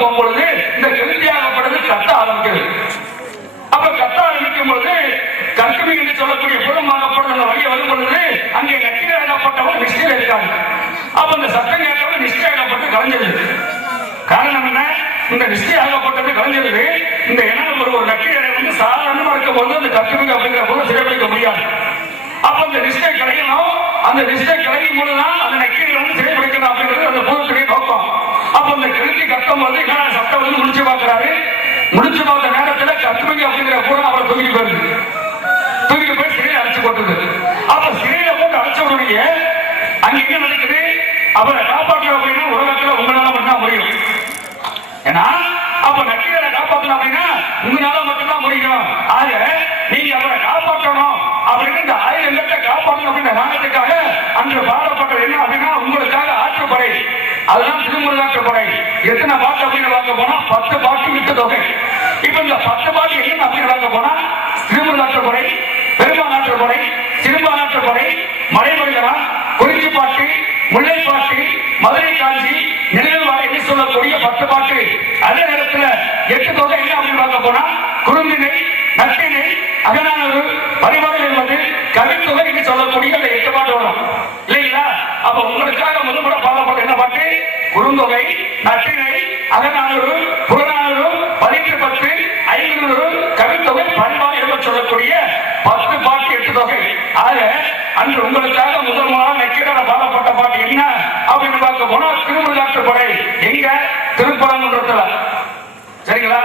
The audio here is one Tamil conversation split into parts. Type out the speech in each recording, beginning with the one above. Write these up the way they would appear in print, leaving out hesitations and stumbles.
போகும்பொழுது இந்த கிருத்தியாகப்பட்டது கத்த ஆரம்பிக்கிறது. அப்ப கத்த ஆரம்பிக்கும் பொழுது கர்த்தவி என்று சொல்லக்கூடிய புறமாகப்பட்ட அந்த வழியை வரும் பொழுது அங்கே நக்கிராகப்பட்டவர் நிஷ்டையில் இருக்காங்க. அப்ப இந்த சட்டம் கேட்டவர் நிஷ்டையாகப்பட்டு கலைஞ்சிருது. காரணம் என்ன? இந்த நிஷ்டையாகப்பட்டது கலைஞ்சிருது. இந்த இனம் ஒரு நக்கிரை வந்து சாதாரணமா இருக்கும் போது அந்த கர்த்தவி அப்படிங்கிற போது சிறைப்பிடிக்க முடியாது. அப்ப அந்த நிஷ்டை கலையணும். அந்த நிஷ்டை கலையும் போதுதான் அந்த நக்கிரை வந்து சிறைப்பிடிக்கணும் அப்படிங்கிறது அந்த பூதத்துடைய நோக்கம். அப்ப அந்த கிருத்தி கட்டும் போது என்ன சட்டம் வந்து முடிச்சு பார்க்கிறாரு. முடிச்சு பார்த்த நேரத்தில் கர்த்தவி அப்படிங்கிற கூட அவரை தூக்கிட்டு போயிருது. தூக்கிட்டு போய் சிறையில் அழைச்சு போட்டுது. அப்ப சிறையில போட்டு அழைச்ச உடனே அங்க என்ன நடக்குது? அவரை காப்பாற்றணும் அப்படின்னா உலகத்துல உங்களால மட்டும்தான் முடியும். ஏன்னா அப்ப நக்கீரரை காப்பாற்றணும் அப்படின்னா உங்களால மட்டும்தான் முடியும். ஆக நீங்க அவரை காப்பாற்றணும் அப்படின்னு இந்த 1000 பேர்த்தை காப்பாற்றணும் அப்படின்ற காரணத்துக்காக அன்று பாடப்பட்டது என்ன அப்படின்னா உங்களுக்காக ஆற்றுப்படை. அதுதான் திருமுருகாற்றுப்படை. எத்தனை பாட்டு அப்படின்னு பார்க்க போனா 10 பாட்டு விட்டு தொகை. இப்ப இந்த 10 பாட்டு என்ன அப்படின்னு பார்க்க போனா திருமுருகாற்றுப்படை, பெருமானாற்றுப்படை, திரும்பானாற்றுப்படை, மலைமருகனா, குறிஞ்சிப்பாட்டு, முல்லைப்பாட்டு, மதுரை காஞ்சி, நினைவுவாடை என்று சொல்லக்கூடிய 10 பாட்டு. அதே நேரத்தில் 8 தொகை என்ன அப்படின்னு பார்க்க போனா குறுந்தினை, நட்டினை, அகநானூறு, பரிமாறல் என்பது கவித்தொகை என்று சொல்லக்கூடிய அந்த 8 பாட்டு வரும் இல்லைங்களா? அப்ப உங்களுக்காக முதல்முறை பாடப்பட்ட என்ன பாட்டு? குறுந்தொகை, நட்டினை, அகநானூறு, புறநானூறு, 10, 500 கவித்தொகை, பரிமாறல் என்று சொல்லக்கூடிய 10 பாட்டு 8 தொகை. ஆக அன்று உங்களுக்காக முதல் முதலாக நக்கீரர பாடப்பட்ட பாட்டு என்ன அப்படின்னு பார்க்க போனா திருமுருகாற்றுப்படை. எங்க? திருப்பரங்குன்றத்துல. சரிங்களா?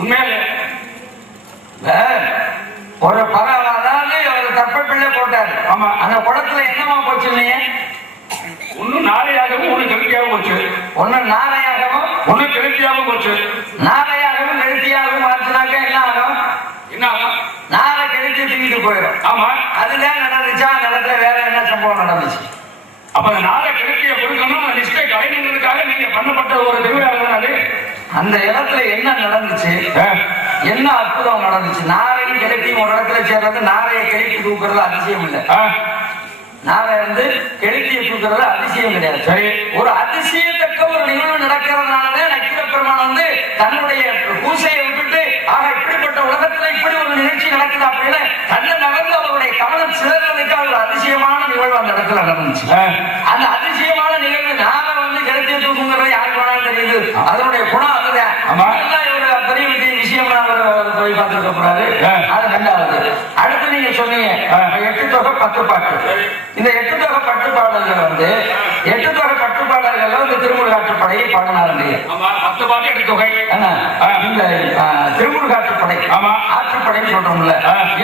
உண்மையிலே ஒரு பரவாயில்ல. அதாவது ஒரு தப்ப பிள்ளை போட்டாரு. ஆமா. அந்த குளத்துல என்னமா போச்சு? இல்லையே, ஒண்ணு நாளையாகவும் ஒண்ணு கெளுத்தியாகவும் போச்சு. ஒண்ணு நாளையாகவும் ஒண்ணு கெளுத்தியாகவும் போச்சு. நாளையாகவும் கெளுத்தியாகவும் மாற்றினாக்க என்ன ஆகும்? என்ன ஆகும்? நாளை கெளுத்தி தூக்கிட்டு போயிடும். ஆமா. அதுதான் நடந்துச்சா? அந்த இடத்துல வேற என்ன சம்பவம் நடந்துச்சு? அப்ப அந்த நாளை கெளுத்திய கொடுக்கணும் அந்த நிஷ்டை கலைஞர்களுக்காக நீங்க பண்ணப்பட்ட ஒரு திருவிழா அது. அந்த இடத்துல என்ன நடந்துச்சு? என்ன அற்புதம் நடந்துச்சு? நாரையும் கிளப்பியும் ஒரு இடத்துல சேர்றது. நாரையை கிளப்பி தூக்குறது அதிசயம் இல்லை. நாரை வந்து கிளப்பிய தூக்குறது அதிசயம் கிடையாது. சரி. ஒரு அதிசயத்தக்க ஒரு நிகழ்வு நடக்கிறதுனாலதான் நக்கீர பெருமான் வந்து தன்னுடைய பூசையை விட்டுட்டு ஆக இப்படிப்பட்ட உலகத்துல இப்படி ஒரு நிகழ்ச்சி நடக்குது அப்படின்னு தன்னை நடந்து அவருடைய கவனம் சிறந்ததுக்காக ஒரு அதிசயமான நிகழ்வு அந்த இடத்துல நடந்துச்சு. அந்த அதிசயமான நிகழ்வு நாரை வந்து கிளப்பிய தூக்குங்கிறது யாருக்கு வேணாலும் தெரியுது. அதனுடைய குணம் அதுதான். பெரிய பெரிய விஷயம் போய் பார்த்துருக்க போறாரு. அது 2வது. அடுத்து நீங்க சொன்னீங்க 8 தொகை 10 பாட்டு. இந்த 8 தொகை 10 பாடல்கள் வந்து 8 தொகை 10 பாடல்கள் வந்து திருமுருகாற்றுப்படையை பாடினாருங்க. 10 பாட்டு 8 தொகை. இந்த திருமுருகாற்றுப்படை ஆற்றுப்படைன்னு சொல்றோம்ல.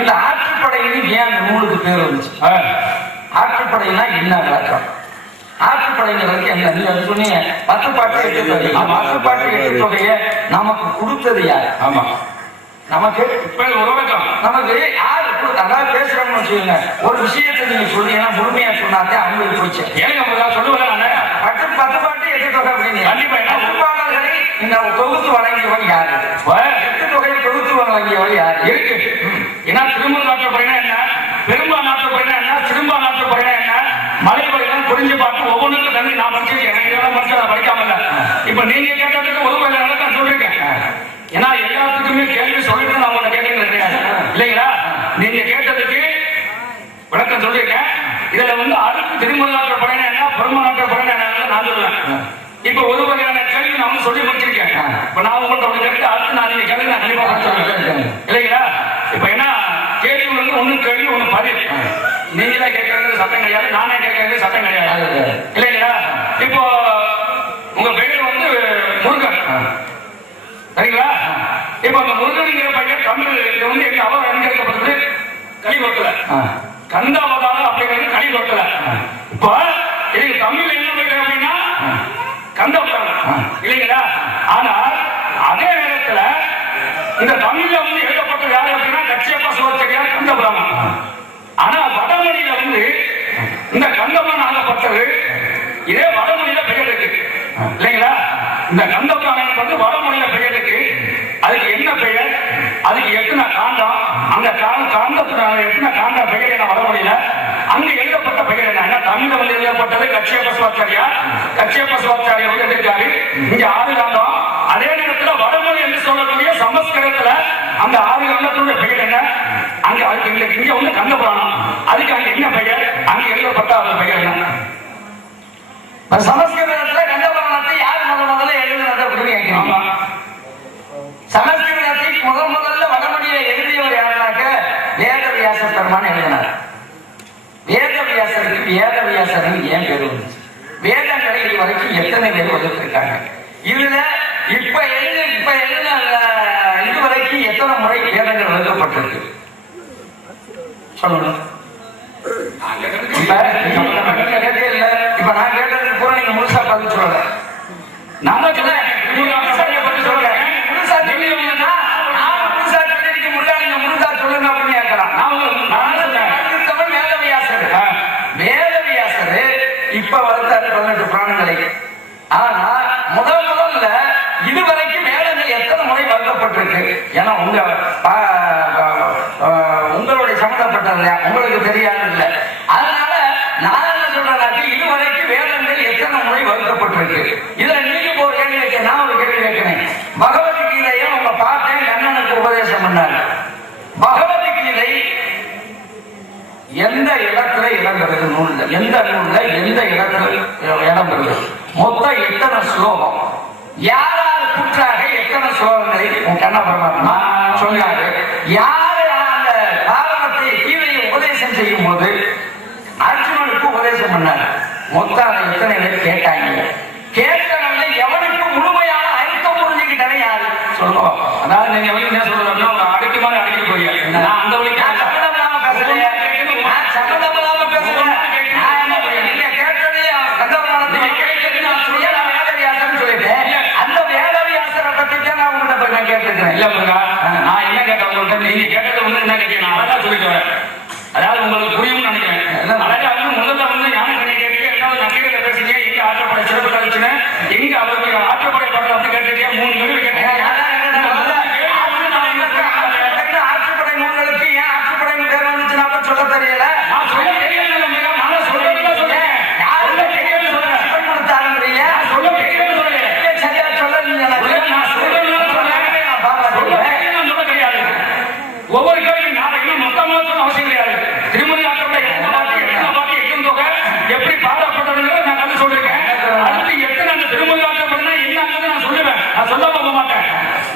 இந்த ஆற்றுப்படையிலும் ஏன் அந்த நூலுக்கு பேர் வந்துச்சு? ஆற்றுப்படைனா என்ன விளக்கம்? ஆற்றுப்படைங்கிறதுக்கு என்ன? நீங்க சொன்னீங்க 10 பாட்டு 8 தொகை. 10 பாட்டு 8 தொகையை நமக்கு கொடுத்தது யாரு? ஆமா, நமக்கு நமக்கு யாரு? அதாவது பேசுறோம்னு வச்சுக்கோங்க. ஒரு விஷயத்தை நீங்க சொன்னீங்கன்னா முழுமையா சொன்னாதே அவங்களுக்கு போச்சு. ஏன் சொல்லுவேன் 10 பாட்டு 8 தொகை அப்படின்னு. கண்டிப்பா 10 பாடல்களை இந்த தொகுத்து வழங்கியவன் யாரு? 8 தொகையை தொகுத்து வழங்கியவன் யாரு? இருக்கு. ஏன்னா திருமுருகாற்றுப்படைனா என்ன, பெரும்பானாற்றுப்படைனா என்ன, சிறும்பானாற்றுப்படைனா என்ன, மலைப்படைதான் புரிஞ்சு பார்த்து ஒவ்வொன்றுக்கும் தண்ணி நான் படிச்சிருக்கேன். படிக்காம இல்ல. இப்ப நீங்க கேட்டதுக்கு ஒரு வேலை நான் சொல்லிருக்கேன். ஏன்னா எல்லாத்துக்குமே கேள்வி சொல்லிட்டு நான் உங்களை கேட்கறது கிடையாது இல்லைங்களா? நீங்க கேட்டதுக்கு விளக்கம் சொல்லிருக்கேன். இதுல வந்து அடுத்து திருமுருகாற்றுப்படைனா என்ன, பெரும்பானாற்றுப்படைனா என்ன நான் சொல்லுவேன். இப்ப ஒரு வகையான கேள்வி நான் சொல்லி முடிச்சிருக்கேன். இப்ப நான் உங்கள்கிட்ட கேட்டு அடுத்து நான் நீங்க கேள்வி நான் கண்டிப்பா சொல்லிருக்கேன் இல்லைங்களா? இப்ப என்ன கேள்வி வந்து ஒண்ணு கேள்வி ஒண்ணு பதில். நீங்களே கேட்கறது சட்டம் கிடையாது, நானே கேட்கறது சட்டம் கிடையாது இல்லைங்களா? இப்போ உங்க பெயர் வந்து முருகன் சரிங்களா? இப்ப அந்த முருகனுங்கிற பையன் தமிழ் வந்து எங்க அவர் அங்கீகரிக்கப்பட்டது கலிவத்துல கந்தாவதாரம் அப்படிங்கிறது கலிவத்துல. இப்ப இதுக்கு தமிழ் என்ன பெயர் அப்படின்னா கந்தபுராணம் இல்லைங்களா? ஆனா அதே நேரத்துல இந்த தமிழ்ல வந்து எழுதப்பட்டது யாரு அப்படின்னா கச்சியப்ப சிவச்சரியார் கந்தபுராணம். ஆனா வடமொழியில வந்து இந்த கந்தபுராணம் ஆகப்பட்டது இதே வடமொழியில பெயர் இருக்கு இல்லைங்களா? இந்த கந்தபுராணம் வந்து வடமொழியில பெயர் இருக்கு. அதுக்கு என்ன பெயர்? அதுக்கு எத்தனை காண்டம்? அந்த காண்டத்துல எத்தனை காண்ட பெயர் என்ன வடமொழியில? அங்க எழுதப்பட்ட பெயர் என்ன? தமிழ்ல வந்து எழுதப்பட்டது கச்சியப்ப சிவாச்சாரியார். கச்சியப்ப சிவாச்சாரியார் வந்து எழுதிருக்காரு இங்க 6 காண்டம். அதே நேரத்துல வடமொழி என்று சொல்லக்கூடிய சமஸ்கிருதத்துல அந்த 6 காண்டத்துடைய பெயர் என்ன? அங்க அதுக்கு இங்க வந்து கந்த புராணம், அதுக்கு அங்க என்ன பெயர்? அங்க எழுதப்பட்ட அந்த பெயர் என்ன? சமஸ்கிருதத்துல கந்த புராணத்தை யார் முதல்ல எழுதுனது அப்படின்னு கேட்கிறீங்க. சமஸ்கிருதத்தை முதல்ல வடமொழியில எழுதியவர் யாருனாக்க வேதவியாச பெருமான் எழுதினார். வேதவியாசருக்கு வேதவியாசருக்கு ஏன் பேர் வந்துச்சு? வேதங்களை இதுவரைக்கும் எத்தனை பேர் வகுத்திருக்காங்க? இதுல இப்ப எழுதின இதுவரைக்கும் எத்தனை முறை வேதங்கள் வகுக்கப்பட்டிருக்கு சொல்லணும். இப்ப நான் கேட்டதுக்கு பூரா நீங்க முழுசா பதில் சொல்லல. நான் சொல்றேன் முழுசா சொல்லிருந்தீங்கன்னா நான் முழுசா சொல்லிருக்க முடியாது. நீங்க முழுசா சொல்லுங்க அப்படின்னு கேட்கலாம். வேதவியாசர் இப்ப வளர்த்தாரு 18 புராணங்களை. ஆனா முதல்ல இதுவரைக்கும் வேதங்கள் எத்தனை முறை வகுக்கப்பட்டிருக்கு? ஏன்னா உங்களுடைய சம்பந்தப்பட்டது உங்களுக்கு தெரியாது இல்லை. அதனால நான் என்ன சொல்றேன், இதுவரைக்கும் வேதங்கள் எத்தனை முறை வகுக்கப்பட்டிருக்கு? இதுல நீங்க ஒரு கேள்வி வைக்க, நான் ஒரு கேள்வி கேட்கிறேன். பகவத்கீதையை உங்க பார்த்தேன், கண்ணனுக்கு உபதேசம் பண்ணாரு. பகவத்கீதை எந்த இடத்துல இடம் பெறுது? நூல்ல எந்த நூல்ல எந்த இடத்துல இடம் பெறுது? மொத்தம் எத்தனை ஸ்லோகம்? யாரால் கூற்றாக எத்தனை ஸ்லோகங்களை கண்ண பரமாத்மா சொன்னாரு? யாரு அந்த காரணத்தை கீதையை உபதேசம் செய்யும் போது அர்ஜுனனுக்கு உபதேசம் பண்ணாரு? மொத்தம் எத்தனை பேர் கேட்டாங்க? கேட்டவங்க எவனுக்கு முழுமையான அர்த்தம் புரிஞ்சுக்கிட்டவே யாரு சொல்லுவோம்? அதாவது நீங்க வந்து என்ன சொல்றதுன்னா அடுக்கு மாதிரி அடிக்க போறீங்க. நான் அந்த வழிக்கு நான் என்ன கேட்டேன், நீங்க கேட்டது வந்து என்ன கேட்டீங்க? நான் அழகா சொல்லிட்டு அதாவது உங்களுக்கு புரியும்னு நினைக்கிறேன். அழகா வந்து முதல்ல வந்து ஞான கண்ணி கேட்டு ரெண்டாவது நக்கீரல பேசுறீங்க, எங்க ஆற்றப்படை சிறப்பு கழிச்சுன்னு எங்க அவருக்கு ஆற்றப்படை படம் வந்து கேட்டீங்க. 3 கேள்வி கேட்டீங்க. ஆற்றுப்படை நூல்களுக்கு ஏன் ஆற்றுப்படை பேர் வந்துச்சுன்னா சொல்ல தெரியல. நான் சொல்ல தெரியல, நான் சொல்றதுதான் சொல்றேன். சொல்ல தெரியல சொல்றேன். சொல்ல தெரியல சொல்றேன். சரியா சொல்ல நான் சொல்றது ஒவ்வொரு கேள்வியும் நாளைக்கு மொத்தமாக சொல்ல அவசியம் கிடையாது. திருமணி ஆற்றப்படை எத்தனை பாட்டு தொகை எப்படி பாடப்பட்டதுங்கிறத நான் கண்டு சொல்லிருக்கேன். அடுத்து எத்தனை அந்த திருமணி ஆற்றப்படனா என்னங்கிறத நான் சொல்லுவேன். நான் சொல்ல போக மாட்டேன்.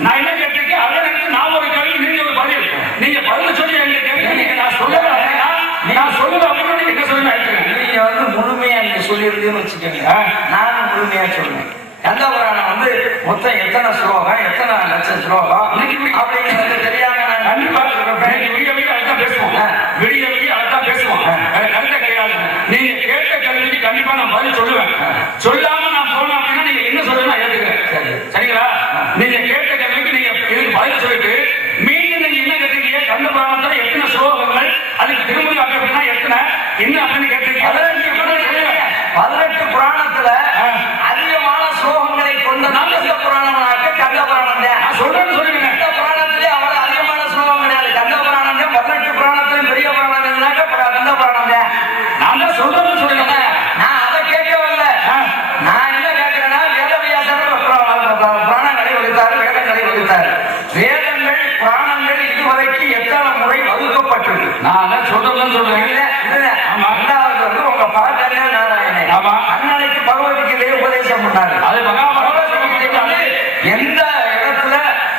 நான் என்ன கேட்டிருக்கேன் அதை எனக்கு நான் ஒரு கேள்வி, நீங்க ஒரு பதில். நீங்க பதில் சொல்லி எங்க கேள்வி நான் சொல்லுவேன். நான் சொல்லுவேன் அப்படின்னு நீங்க என்ன சொல்லுவேன். நீங்க வந்து முழுமையா நீங்க சொல்லியிருந்தீங்கன்னு வச்சுக்கோங்க, நானும் முழுமையா சொல்லுவேன். கந்த புராணம் வந்து மொத்தம் எத்தனை ஸ்லோகம், எத்தனை லட்சம் ஸ்லோகம் அப்படிங்கிறது தெரியாம கண்டிப்பா விடிய அதுதான் பேசுவோம். விடிய அதுதான் பேசுவோம். கருத்தை கிடையாது. நீங்க கேட்ட கேள்விக்கு கண்டிப்பா நான் பதில் சொல்லுவேன். சொல்லாம நான் போனேன் அப்படின்னா நீங்க என்ன சொல்லுங்க நான் ஏத்துக்கிறேன். சரிங்களா? நீங்க கேட்ட கேள்விக்கு நீங்க இதுக்கு பதில் சொல்லிட்டு மீண்டும் நீங்க என்ன கேட்டீங்க? கந்த புராணத்துல எத்தனை ஸ்லோகங்கள், அதுக்கு திருமணி அப்படின்னா எத்தனை என்ன அப்படின்னு கேட்டீங்க. 18 புராணத்துல அதிகமான ஸ்லோகங்களை கொண்ட நல்ல புராணமாக கந்த புராணம் தான். நான் சொல்றேன்னு சொல்லுங்க. கந்த புராணத்திலே அவ்வளவு அதிகமான ஸ்லோகம் கிடையாது. கந்த புராணம் தான் 18 புராணத்திலும் பெரிய புராணம் கந்த புராணம் தான். நான் தான் சொல்றேன்னு சொல்லுங்க. நான் அதை கேட்கவில்லை. நான் என்ன கேட்கிறேன்னா வேதவியாசர் புராணங்களை வகுத்தாரு, வேதங்களை வகுத்தாரு. வேதங்கள் புராணங்கள் இதுவரைக்கும் எத்தனை முறை வகுக்கப்பட்டிருக்கு? நான் அதான் சொல்றேன்னு சொல்றேன். ரெண்டாவது வந்து உங்க பாட்டனே நாராயணன் அண்ணனுக்கு பகவத்கீதையை உபதேசம் பண்ணாரு. அது பகவத்கீதை வந்து எந்த இடத்துல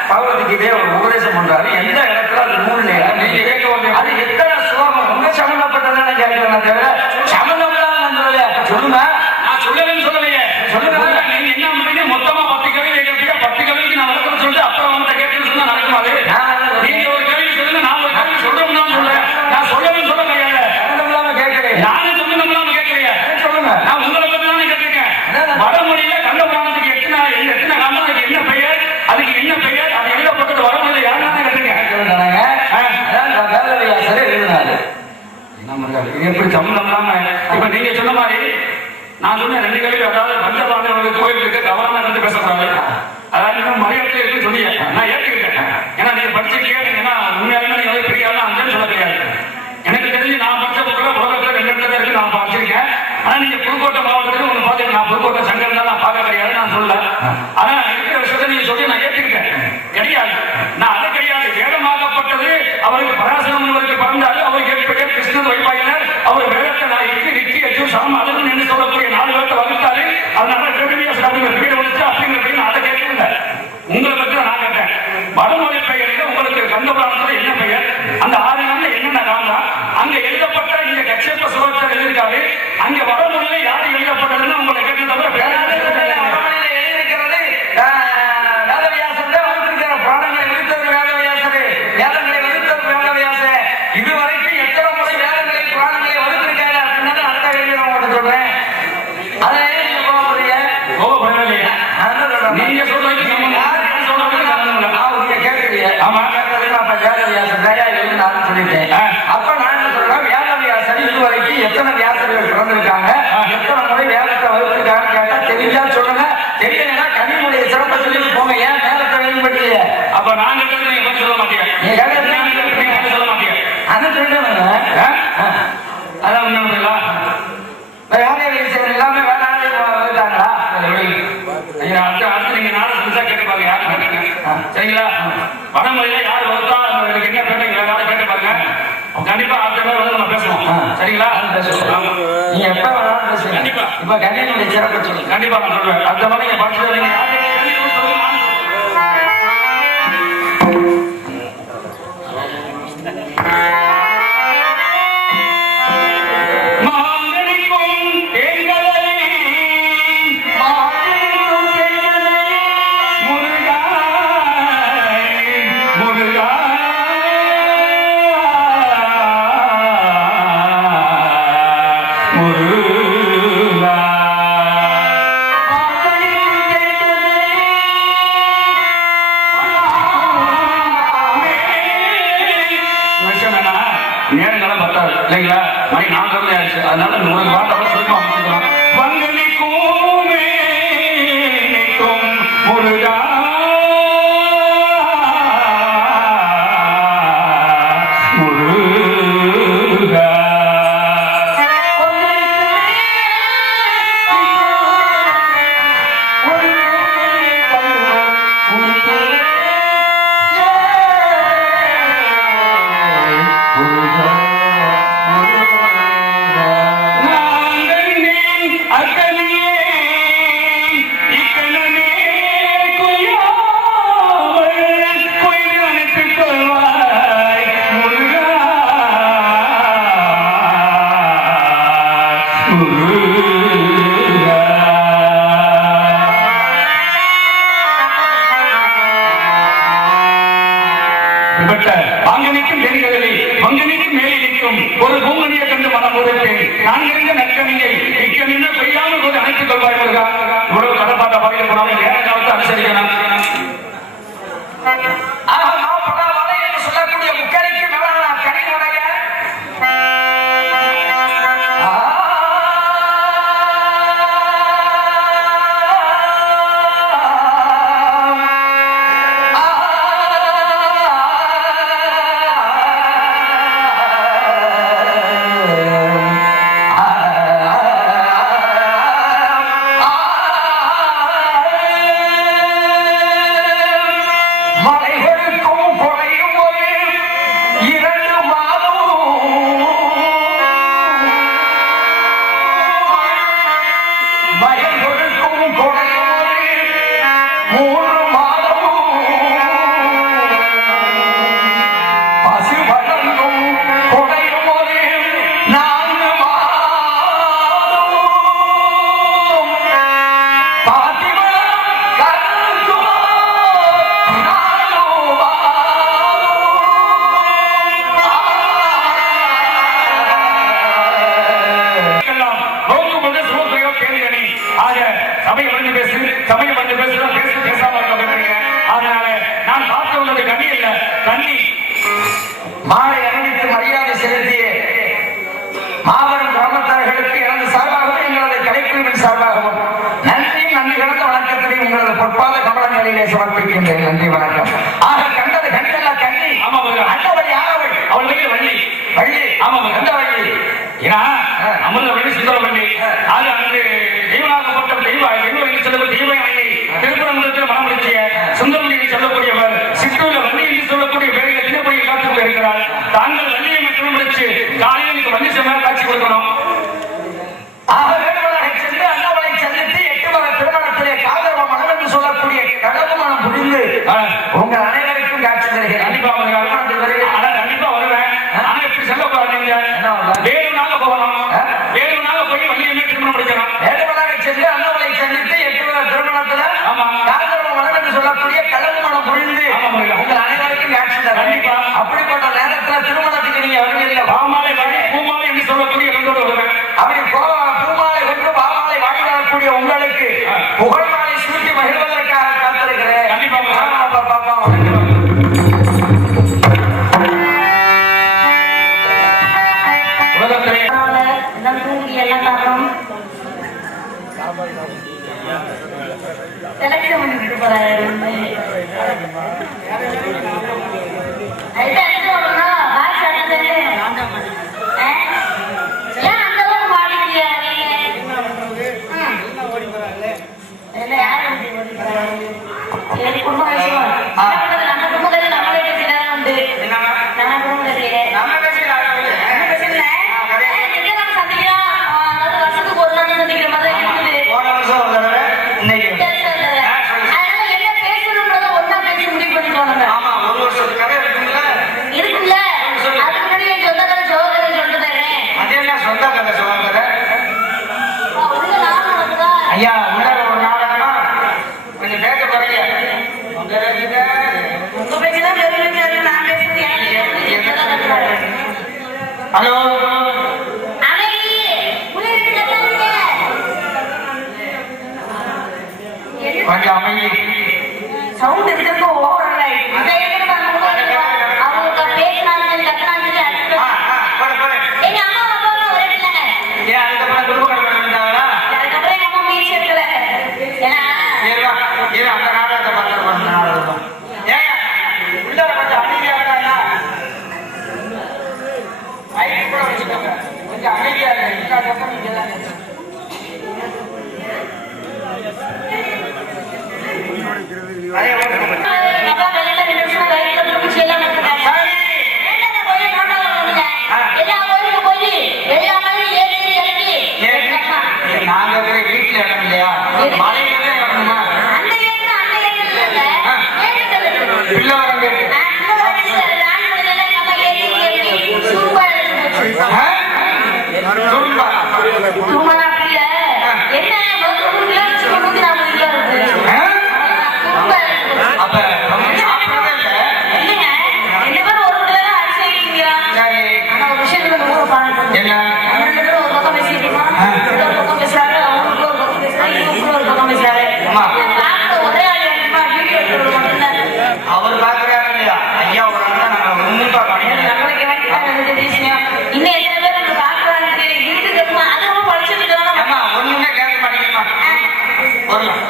பகவத்கீதையை அவர் உபதேசம் பண்றாரு, எந்த இடத்துல அது நூல் நீங்க கேட்க அது எத்தனை ஸ்லோகம் உங்க சம்பந்தப்பட்டதான கேட்கிறேன் தவிர சம்பந்தம் தான் சொல்லுங்க. நான் சொல்லலன்னு சொல்லலையே. சொல்லுங்க. நீங்க என்ன பண்றீங்க? மொத்தமா 10 கேள்வி கேட்கறீங்க. 10 கேள்விக்கு நான் விளக்கம் சொல்லிட்டு அப்புறம் வந்து கேட்கணும்னு சொன்னா நடக்குமாது? நீங்க ஒரு கேள்வி சொல்லுங்க, நான் ஒரு கேள்வி சொல்றோம்னு தான் சொல்றேன். நான் சொல்லலன்னு சொல்ல கிடையாது. கேட்கிறேன். நானும் சொல்லணும்னு கேட்கிறீங்க. சொல்லுங்க. நான் உங்களை பத்தி தானே கேட்டிருக்கேன். வடமொழியில கந்த புராணத்துக்கு எத்தனை காலம், அதுக்கு என்ன பெயர், அதுக்கு என்ன பெயர், அது எழுதப்பட்டது வடமொழியில யாருன்னு கேட்டிருக்கேன். வேதவியாசர் எழுதினாரு. எப்படி சம்பந்தம் இல்லாம இப்ப நீங்க சொன்ன மாதிரி நான் சொன்ன 2 கேள்வி, அதாவது பஞ்சபாண்டவர்கள் கோயில் இருக்க தவறான இருந்து பேசக்கூடாது. அதாவது இன்னும் மரியாதை இருக்குன்னு சொன்னீங்க. நான் ஏற்றுக்கிட்டேன். ஏன்னா நீங்க படிச்சிருக்கீங்க. உண்மையாலுமே நீங்க பெரிய ஆளா அஞ்சு சொல்ல தெரியாது. எனக்கு தெரிஞ்சு நான் படிச்ச புக்கில் உலகத்துல 2 இடத்துல இருக்கு நான் படிச்சிருக்கேன். ஆனா நீங்க புதுக்கோட்டை மாவட்டத்தில் ஒன்று பார்த்து நான் புதுக்கோட்டை சங்கம் தான் நான் பார்க்க கிடையாது. நான் சொல்ல நீங்க சொல்றது கேட்கறீங்க. ஆமா கேட்கறதுக்கு அப்ப வேதவியாசன் தயா எழுதினாருன்னு சொல்லிட்டேன். அப்ப நான் என்ன சொல்றேன், வேதவியாசன் இதுவரைக்கும் எத்தனை வியாசர்கள் பிறந்திருக்காங்க, எத்தனை முறை வேதத்தை வகுத்திருக்காங்கன்னு கேட்டா தெரிஞ்சா சொல்லுங்க, தெரியலன்னா கனிமொழிய சிறப்பை சொல்லிட்டு போங்க. ஏன் வேதத்தை வேணும்பட்டீங்க? அப்ப நான் கேட்டது நீங்க சொல்ல மாட்டீங்க, நீங்க சொல்ல மாட்டீங்க. அது சொல்லிட்டு அதான் உண்மைங்களா? எல்லாமே வேற வந்துட்டாங்களா? அடுத்து நீங்க நாளை புதுசா கேட்டு பாருங்க, யாரு கேட்டுங்க சரிங்களா? வடமொழியில யார் வகுத்தா எனக்கு என்ன கேட்டு வேற யாரும் கேட்டு பாருங்க. கண்டிப்பா அடுத்த பேர் வந்து நம்ம பேசுவோம் சரிங்களா? நீங்க எப்ப வேணாலும் பேசுங்க. கண்டிப்பா இப்ப கண்ணியனுடைய சிறப்பு சொல்லுங்க. கண்டிப்பா நான் சொல்றேன். அடுத்த மாதிரி நீங்க பார்த்து நீங்க நேரங்களும் பத்தாது இல்லைங்களா? மணி 4 ஆயிடுச்சு. அதனால 100 பாட்டை சுருக்கமா அமைச்சுக்கலாம். வங்கலிக்கும் முருகா முருகா பாங்கனிக்கும் தென்கடலில் பங்கனிக்கும் மேலே நிற்கும் ஒரு பூங்கனியை கண்டு மனம் உரைத்தேன். நான் இருந்த நற்கனியை இக்கனின்னு பெய்யாமல் போது அணைத்துக் கொள்வாய் முருகா. இவ்வளவு கடப்பாட்டை பாடிக்க போனாலும் நேர காலத்தை அனுசரிக்கலாம். சொல்லக்கூடிய முக்கணிக்கு மேலான கனியுடைய மாலை அணிவித்து மரியாதை செலுத்திய மாபெரும் கிராமத்தார்களுக்கு எனது சார்பாகவும் எங்களது கலைக்குழுவின் சார்பாகவும் நன்றியும் நன்றி கலந்த வணக்கத்தினை உங்களது பொற்பாத கமல நிலையிலே சமர்ப்பிக்கின்றேன். நன்றி வணக்கம். ஆக கண்டது கண்டல்ல கண்ணி அண்டவழி ஆகவள் அவள் வழி வள்ளி வள்ளி ஆமாம் கண்ட வள்ளி ஏன்னா அமிர்த வள்ளி சுந்தர வள்ளி அது அன்று தெய்வனாகப்பட்ட தெய்வம் செல்லும் தெய்வ அணையை திருப்பரங்குன்றத்தில் மனமுடிச்சிய சுந்தரவள்ளியை சொல்லக்கூடியவர் சிற்றூர்ல வள்ளி என்று சொல்லக்கூடிய பேரில் சின்னப்படி காத்துக் இருக்கிறார். தாங்கள் வள்ளியை மட்டும் முடிச்சு காலையில் நீங்க வள்ளி செம்மையா காட்சி கொடுக்கணும். சென்று அண்ணாவளை சந்தித்து 8 வர திருமணத்திலே காதல் மனம் என்று சொல்லக்கூடிய கடவுள் மனம் புரிந்து உங்கள் அனைவருக்கும் காட்சி தருகிறேன். கண்டிப்பா கண்டிப்பா வருவேன். ஆனா இப்படி சொல்ல போறாங்க வேலுனாக போகணும். வேலுனாக போய் வள்ளி செலக்ஷன் பண்ணிட்டு போறாரு. ஐயா உள்ள ஒரு நாடகமா கொஞ்சம் பேச போறீங்க. ஹலோ கொஞ்சம் அமைதி. சவுண்ட் இருக்கிறப்ப ஓவர் அந்த நாடகத்தை பார்த்து ஏன் உள்ள கொஞ்சம் அமைதியா இருக்காங்க. மைக் கூட வச்சுக்கோங்க. கொஞ்சம் அமைதியா இருக்கு. நாங்க வீட்டுல இடம் இல்லையா? மலையில இடம்னா அவர் பாக்குறாரு இல்லையா? ஐயா ஒரு அண்ணா நாங்க உன்னிப்பா ஒண்ணுமே கேட்க மாட்டேங்குமா? வரலாம்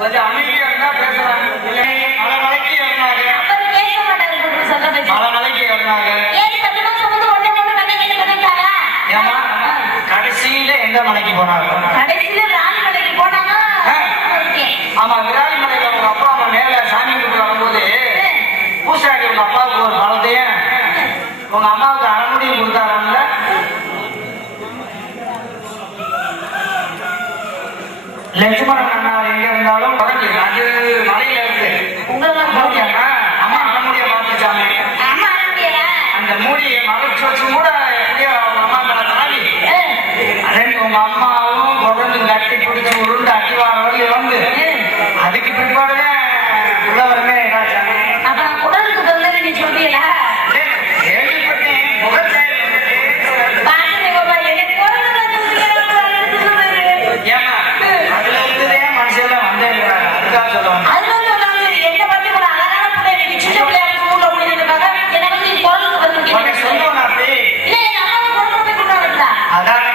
கொஞ்சம் அமைதியா இருந்தா பேசலாம். பல மலைக்கு ஏறினாங்க. ஏமா கடைசியில எந்த மலைக்கு போனாங்க? ஆமா விராலி மலையில உங்க அப்பா அம்மா மேல சாமி கும்பிட்டு வரும்போது பூசாரி உங்க அப்பாவுக்கு ஒரு பழத்தையும் உங்க அம்மாவுக்கு அரைமுடியும் கொடுத்தாராம்ல. லட்சுமணன் அண்ணா எங்க இருந்தாலும் அது மலையில இருக்கு. அம்மா அரைமுடிய மாத்திச்சாங்க. அந்த மூடியை மறைச்சு வச்சு கூட எப்படியோ அவங்க அம்மா மேல தாண்டி உங்க அம்மாவும் தொடர்ந்து கட்டி பிடிச்சி உருண்டு அடிவாரம் வந்து அதுக்கு பிற்பாடுதான் உள்ளவருமே ஏதாச்சாங்க. கேள்விப்பட்டேன். ஏமா அதுல இருந்துதான் மனுஷன் வந்தே இருக்கிறாங்க. அதுக்காக சொல்லுவாங்க. சொல்லுவோம் அப்படி அதான்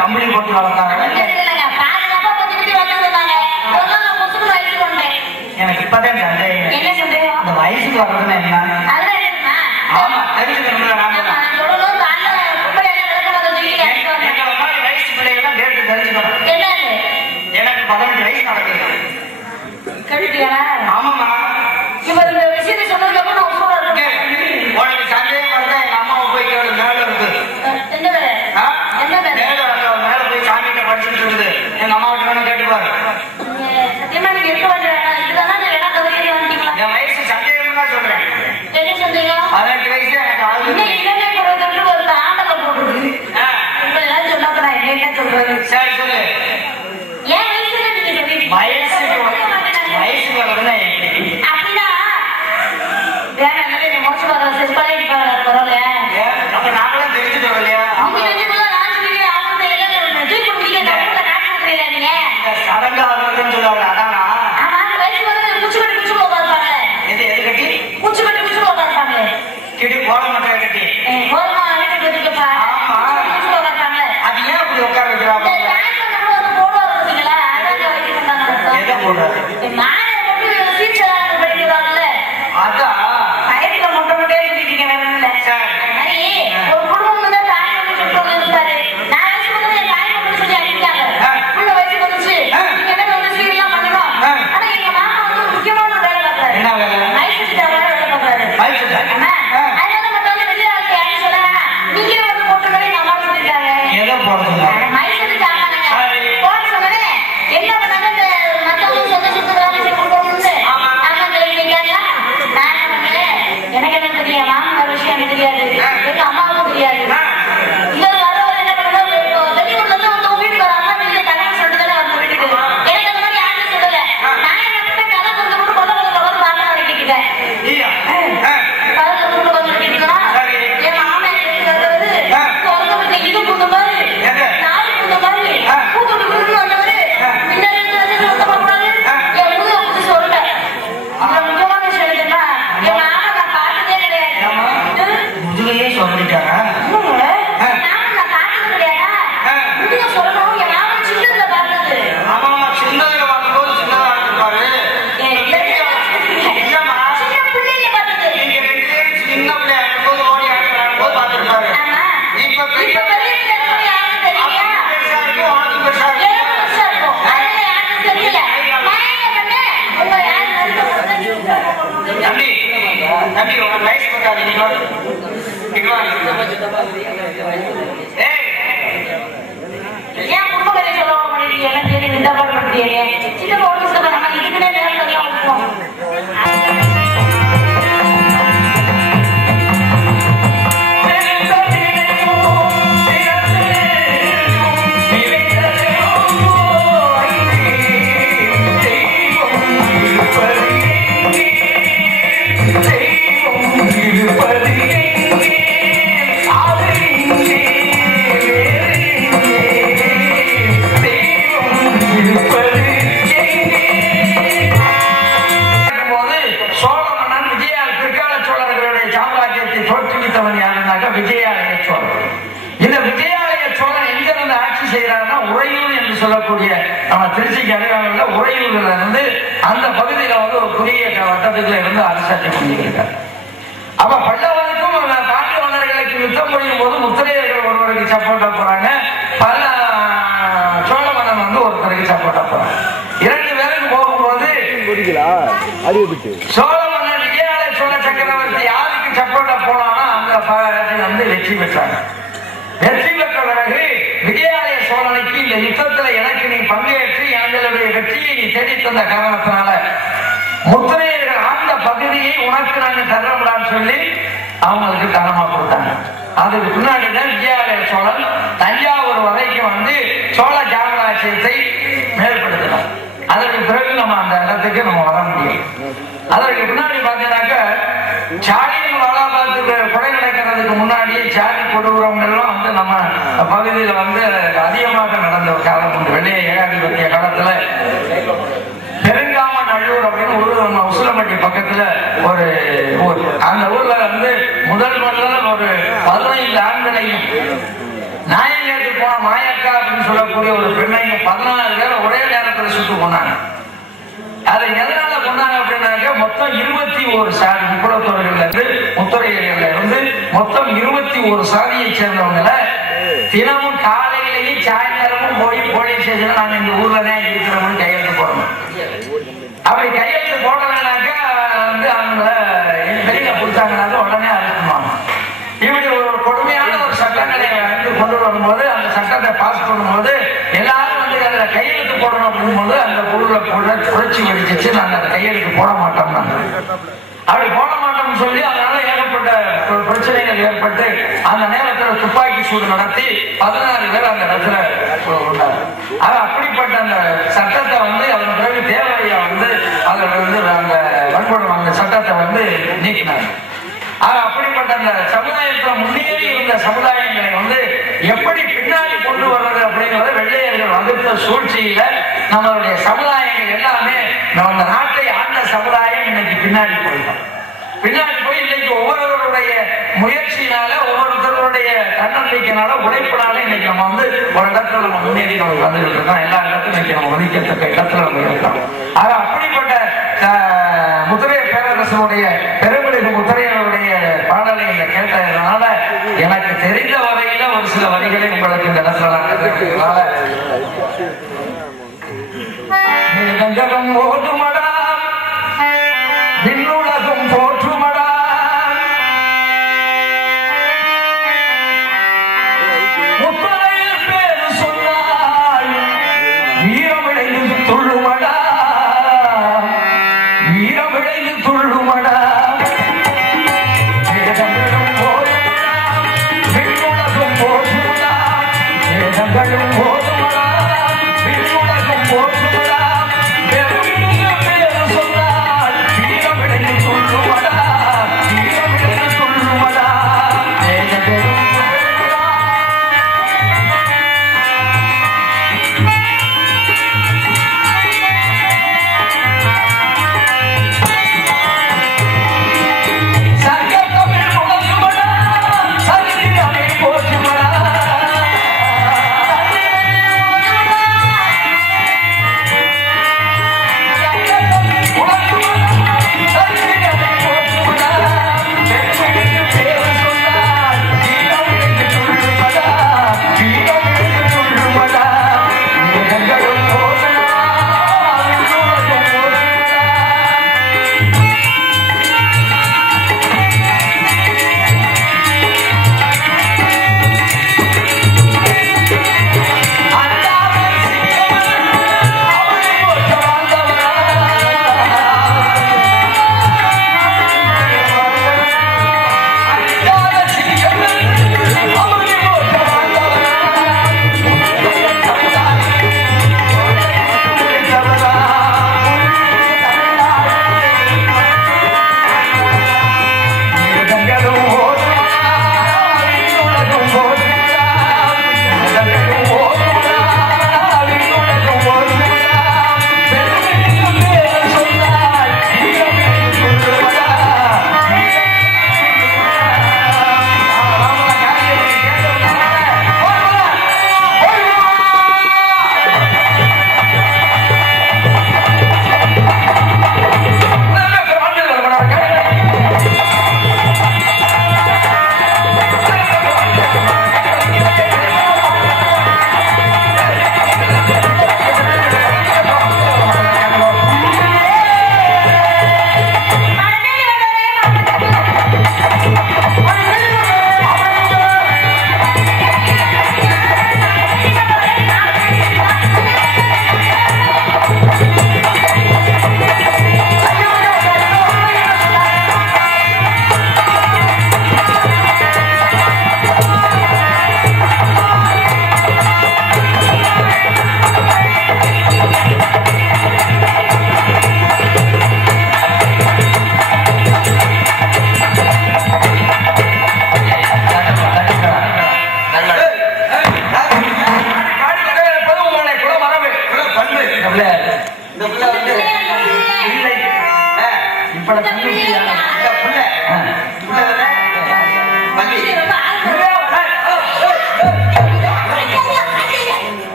கம்பெனி போட்டு வளர்த்தாங்க. எனக்கு இப்பதான் இந்த வயசுக்கு வர்றதுன்னு என்ன? ஆமா தெரிஞ்சுக்கணும். வயசு பிள்ளைகள் கேட்டு தெரிஞ்சுக்கணும். எனக்கு 18 வயசு நடக்குது. ஆமாமா இவர் இந்த விஷயத்தை சொன்னதுக்கு அப்புறம் உனக்கு சந்தேகம் வருதா? எங்க அம்மாவை போய் கேளு, மேல இருக்கு. ஏன் குடும்பங்களை சொல்ல மாட்டேங்க எல்லாம் சரி இந்த பாடு படுத்தீங்க சின்ன ஒரு சொல்ல நம்ம இதுக்குன்னே நேரம் எல்லாம் விட்டுவோம் விஜயாலய சோழன். இந்த விஜயாலய சோழன் எங்கிருந்து ஆட்சி செய்யறாருன்னா உறையூர் என்று சொல்லக்கூடிய நம்ம திருச்சிக்கு அருகாமையில் உறையூர்ல இருந்து அந்த பகுதியில வந்து ஒரு குறுகிய வட்டத்துக்குள்ள இருந்து அரசாட்சி பண்ணியிருக்காரு. அப்ப பல்லவனுக்கும் பாண்டிய மன்னர்களுக்கு யுத்தம் புரியும் போது முத்திரையர்கள் ஒருவருக்கு சப்போர்ட்டா போறாங்க, பல சோழ மன்னன் வந்து ஒருத்தருக்கு சப்போர்ட்டா போறாங்க. இரண்டு பேருக்கு போகும்போது சோழ மன்னன் விஜயாலய சோழ சக்கரவர்த்தி யாருக்கு சப்போர்ட்டா போனாலும் அந்த வந்து வெற்றி பெற்றாங்க. வெற்றி பெற்ற பிறகு விஜயாலய சோழனுக்கு இந்த யுத்தத்தில் எனக்கு நீ பங்கேற்று எங்களுடைய வெற்றியை நீ தேடித்தந்த காரணத்தினால முத்திரையர்கள் ஆண்ட பகுதியை உனக்கு நாங்கள் தர்றோம்டான்னு சொல்லி அவங்களுக்கு தானமா கொடுத்தாங்க. அதுக்கு பின்னாடி தான் விஜயாலய சோழன் தஞ்சாவூர் வரைக்கும் வந்து சோழ சாம்ராஜ்யத்தை மேற்படுத்தினார். அதற்கு பிறகு நம்ம அந்த இடத்துக்கு நம்ம வர முடியும். அதற்கு பின்னாடி பார்த்தீங்கன்னாக்க சாடியின் வாலாபாத்துக்கு கொலை நடக்கிறதுக்கு முன்னாடியே சாடி கொடுக்குறவங்க வந்து நம்ம பகுதியில வந்து அதிகமாக நடந்த காலம் உண்டு. வெள்ளைய ஏகாதிபத்திய காலத்துல பெருங்காம நல்லூர் அப்படின்னு ஊர் நம்ம உசிலம்பட்டி பக்கத்துல ஒரு ஊர். அந்த ஊர்ல வந்து முதல் ஒரு 15 ஆண்களையும் நாயகருக்கு போன மாயக்கா அப்படின்னு சொல்லக்கூடிய ஒரு பெண்ணையும் 16 பேரை ஒரே நேரத்தில் சுட்டு கொண்டாங்க. அதை எதனால கொண்டாங்க அப்படின்னாக்க மொத்தம் 21 சாதி முக்குளத்தோர்கள் இருந்து முத்துரையர்கள் இருந்து மொத்தம் 21 சாதியை சேர்ந்தவங்கள தினமும் காலையிலேயும் சாயந்தரமும் போய் போலீஸ் ஸ்டேஷன் நாங்க இந்த ஊர்ல தான் இருக்கிறோம்னு கையெழுத்து போடணும். அப்படி கையெழுத்து போடலைனாக்க வந்து அவங்க வெளியில கொடுத்தாங்கனாக்க உடனே அழைக்கணும். இப்படி ஒரு கொடுமையான ஒரு சட்டங்களை வந்து கொண்டு வரும்போது அந்த சட்டத்தை பாஸ் பண்ணும்போது எல்லாரும் வந்து அதுல கையெழுத்து போடணும் அப்படிங்கும்போது அந்த குழுல புரட்சி வெடிச்சிச்சு. நாங்க அந்த கையெழுத்து போட மாட்டோம். அப்படி போட மாட்டோம்னு சொல்லி அதனால ஏகப்பட்ட பிரச்சனைகள் ஏற்பட்டு அந்த நேரத்தில் துப்பாக்கி சூடு நடத்தி 16 பேர் அந்த இடத்துல உள்ளார். அப்படிப்பட்ட அந்த சட்டத்தை வந்து அதன் பிறகு தேவையா வந்து அதுல வந்து அந்த வன்கொடுமை அந்த சட்டத்தை வந்து நீக்கினார். அப்படிப்பட்ட அந்த சமுதாயத்தில் முன்னேறி இருந்த சமுதாயங்களை வந்து எப்படி பின்னாடி கொண்டு வர்றது அப்படிங்கறத வெள்ளையர்கள் வகுத்த சூழ்ச்சியில நம்மளுடைய சமுதாயங்கள் எல்லாமே நம்ம நாட்டை ஆண்ட சமுதாயம் இன்னைக்கு பின்னாடி போயிடும். பின்னாடி போய் இன்னைக்கு ஒவ்வொருவருடைய முயற்சியினால ஒவ்வொருத்தருடைய தன்னம்பிக்கையினால உழைப்பினால இன்னைக்கு நம்ம வந்து ஒரு இடத்துல நம்ம முன்னேறி நம்ம வந்துட்டு இருக்கோம். எல்லா இடத்துலையும் இன்னைக்கு நம்ம மதிக்கத்தக்க இடத்துல நம்ம இருக்கோம். ஆக அப்படிப்பட்ட முத்திரைய பேரரசனுடைய பெருமிடுகு முத்திரையனுடைய பாடலை இங்க கேட்டதுனால எனக்கு தெரிந்த வரையில ஒரு சில வரிகளை உங்களுக்கு இந்த இடத்துல ஓடுமடா விண்ணுலகம் போற்றுமடா முத்திரையர் பேரு சொன்னால் வீரமிழைந்து துள்ளுமடா வீரமிழைந்து துள்ளுமடா வேதங்களும் போதுமடா விண்ணுலகம் போற்றுமடா வேதங்களும் போதுமடா விண்ணுலகம் போற்றுமடா Thank you.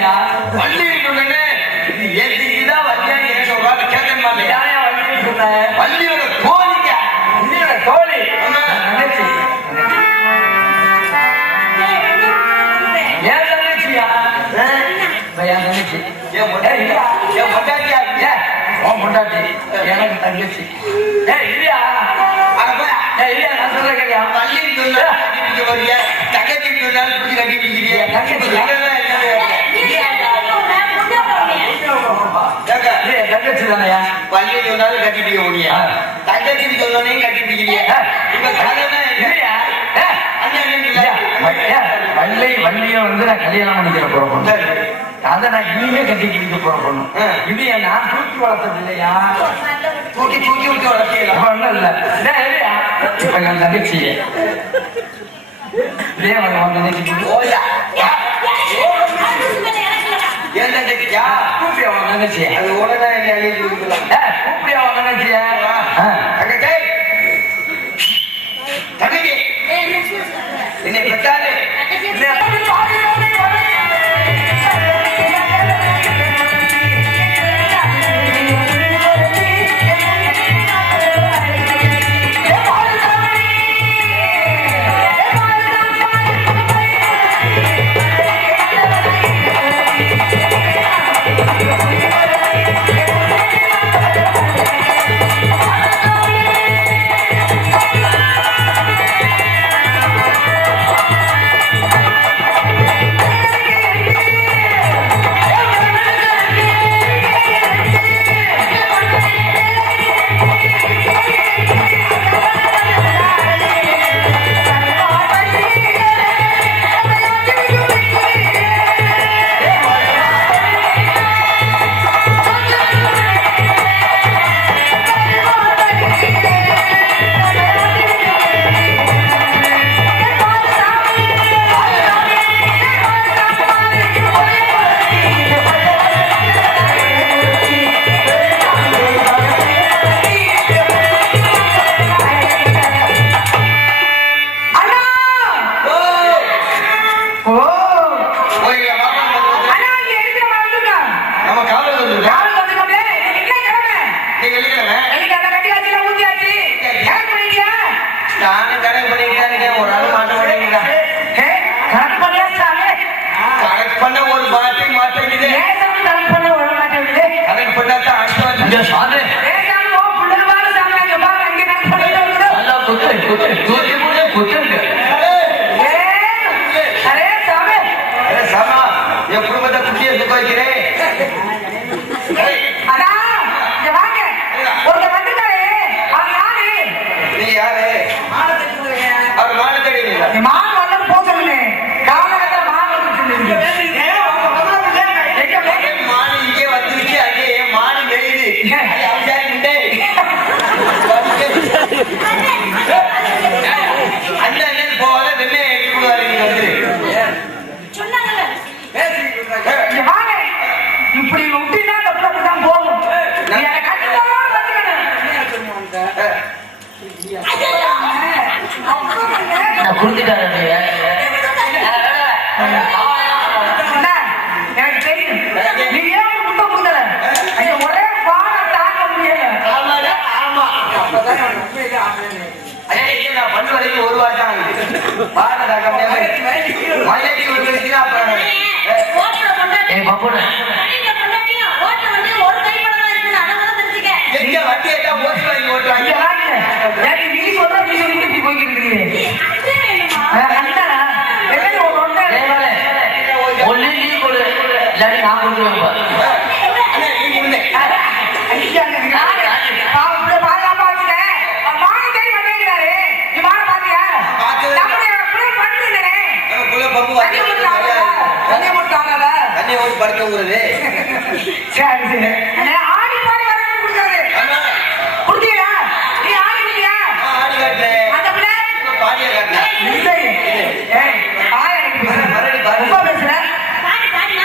இல்லையா வள்ளி சொன்னே இது ஏத்திதான் வள்ளியான்னு என்ன சொல்றாங்க கேட்கணும் இல்லையா யாரையா வள்ளின்னு சொன்னேன் வள்ளியோட தோழிங்க வள்ளியோட தோழி ஆமா. நினைச்சு ஏன் நினைச்சியா என் நினைச்சு என் பொண்டாட்டியா இல்லையா உன் பொண்டாட்டி எனக்கு தங்கச்சி இல்லையா இல்லையா நான் சொல்ற கேட்யா வள்ளி சொன்னா கட்டிட்டு வரீங்க தங்கச்சி சொன்னாலும் இப்படி கட்டிட்டு தங்கச்சி தானையா வள்ளி சொன்னாலும் கட்டிட்டு முடியா தங்கச்சி சொன்னோனையும் கட்டிட்டு இப்ப இல்லையா வள்ளிய வந்து நான் கல்யாணம் பண்ணிக்கிற போறோம் அதை நான் இனிமே கட்டி கிழிக்க போறோம் இல்லையா நான் தூக்கி வளர்த்தது இல்லையா தூக்கி தூக்கி விட்டு வளர்த்தீங்களா ஒண்ணும் இல்ல இல்லையா இப்ப என் தங்கச்சி இதே தங்கச்சி ஓயா ஏன் தங்கச்சியா கூப்பி அவன் தங்கச்சி அது உடனே என்ன எழுதி கொடுக்கலாம் கூப்பி அவன் தங்கச்சியா தங்கச்சி தங்கச்சி என்னை பெற்றாலே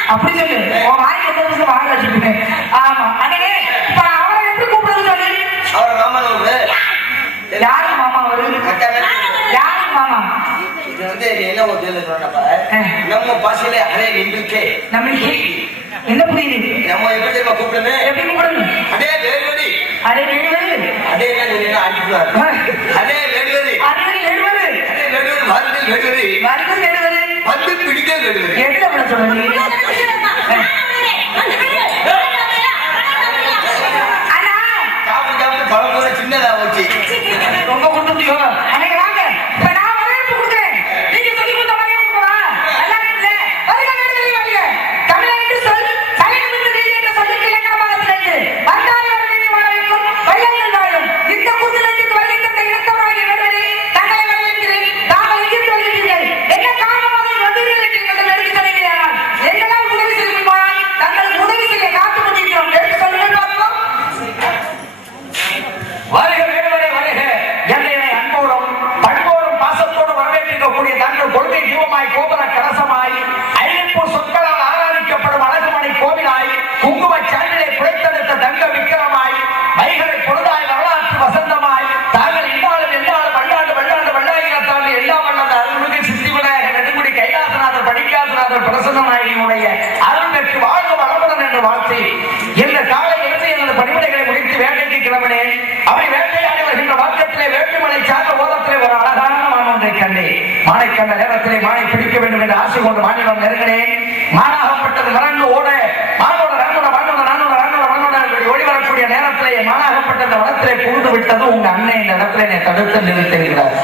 அப்படி சொல்லு வாங்க வச்சுட்டு ஆமா அண்ணே அவரை எப்படி கூப்பிடுறது சொல்லி அவரை மாமா யாருக்கு மாமா வருது யாருக்கு மாமா இது வந்து என்ன ஒரு சொல்றப்ப நம்ம பாசையில அதே நின்றுக்கே நம்மளுக்கு என்ன புரியுது? நம்ம எப்படி தெரியுமா கூப்பிடுமே? எப்படி கூப்பிடணும்? அதே வேடுவதி, அதே வேடுவது, அதே அடிச்சுவார், அதே வேடுவதி, அதே வேடுவது, அதே வேடுவது, வருது வேடுவதி, வருது வேடுவது, வந்து பிடிக்க வேடுவதி. என்ன பண்ண சொல்றீங்க? சாப்பிட்டு சாப்பிட்டு பழம் போல சின்னதா வச்சு ரொம்ப கொடுத்துட்டீங்க. அன்னைக்கு வாங்க, இப்ப நான் வரவேற்பு கொடுக்குறேன். நீங்க சொல்லி கொடுத்த மாதிரியே கொடுக்கலாம். நல்லா இருக்குல்ல? வருக வேடுவதி வருக. தமிழன் என்று சொல், தலைநிமிர்ந்து நில் என்ற சொல்லுக்கு இலக்கணமாக திகழ்ந்து, வந்தாரை வரவேற்று வாழ வைக்கும் வள்ளல்கள் வாழும். இந்த கூட்டத்திற்கு வருகின்ற இனத்தவராகிய வேடுவதி, தங்களை வரவேற்கிறேன். தாங்கள் எங்கிருந்து வருகிறீர்கள்? என்ன காரணமாக வந்தீர்கள் என்று எங்களிடம் எடுத்து சொல்கிறீர்கள். எங்களால் உதவி செய்யுமானால் தங்களுக்கு உதவி செய்ய காத்துக் கொண்டிருக்கிறோம். எடுத்து சொல்லுங்கள் பார்ப்போம். வருக வேடுவரே வருக. என்னை அன்போடும் பண்போடும் பாசத்தோடும் வரவேற்றிருக்கக்கூடிய தங்கள் கொள்கை ஜீவமாய் கோபுர கலசமாய் ஐநூறு சொற்களால் ஆராதிக்கப்படும் அழகுமணி கோவிலாய் குங்கும சாண்டிலை குறைத்தெடுத்த தங்க விக்கிரமாய் மைகளை பொழுதாய் வரலாற்று வசந்தமாய் தாங்கள் இன்னாலும் என்னாலும் வல்லாயிரத்தாண்டு எல்லா வல்லந்த அருள்மிகு சித்தி விநாயகர் நெடுங்குடி கைலாசநாதர் படிக்காசநாதர் பிரசன்னநாயகனுடைய அருள் பெற்று வாழ்க வளமுடன் என்று வாழ்த்தி இந்த காலை இருந்து எனது பணிவிடைகளை முடித்து வேட்டைக்கு கிளம்பினேன். அவை வேட்டையாடி வருகின்ற மார்க்கத்திலே வேட்டுமலை சார்ந்த ஓரத்திலே ஒரு அழகான மான் ஒன்றை கண்டேன். மானை கண்ட நேரத்திலே மானை பிடிக்க வேண்டும் என்று ஆசை கொண்டு மானிடம் நெருங்கினேன். மானாகப்பட்டது மறந்து ஓட மானோட ஓடி வரக்கூடிய நேரத்திலே மானாகப்பட்ட இந்த வனத்திலே புகுந்து விட்டது உங்க அண்ணன் இந்த இடத்திலே என்னை தடுத்து நிறுத்துகிறார்.